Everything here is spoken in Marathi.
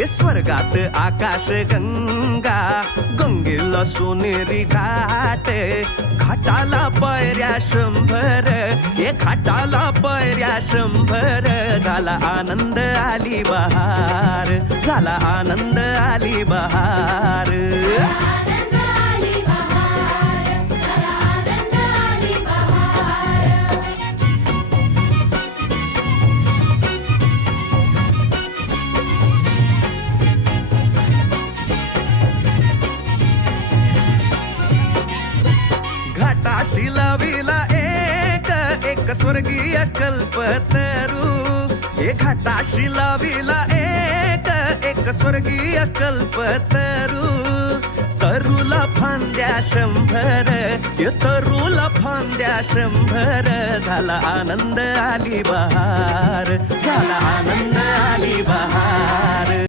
हे स्वर्गात आकाश गंगा, गंगेला सोनेरी घाट, घाटाला पायऱ्या 100, हे घाटाला पायऱ्या 100. झाला आनंद आली बहार, झाला आनंद आली बहार. घाटाशी लाविला एक स्वर्गीय कल्पतरू, हे घाटाशी लाविला एक स्वर्गीय कल्पतरू. तरूला फांद्या 100, हे तरूला फांद्या 100. झाला आनंद आली बहार, झाला आनंद आली बहार.